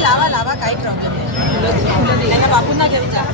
लावा लावा काही प्रॉब्लेम नाही त्यांना बापूंना घेऊन जा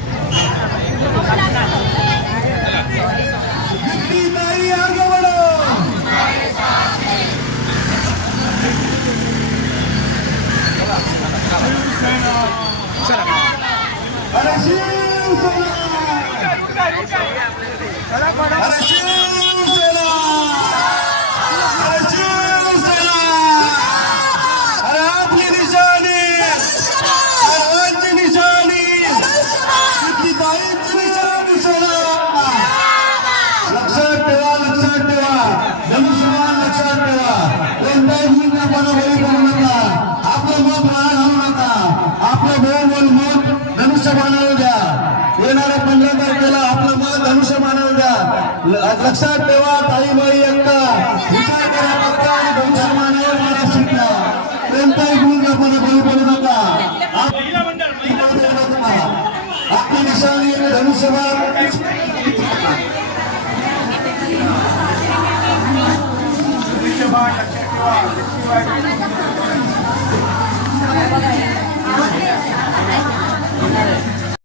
येणाऱ्या 15 तारखेला आपलं मत धनुष्य मानवलं द्या. लक्षात ठेवा ताईबाई एकता विचार करा फक्त आणि धनुष्य मानव मला शिकला कोणताही गुण आपण बळी पडू नका. आपली निशाणी धनुष्यबाण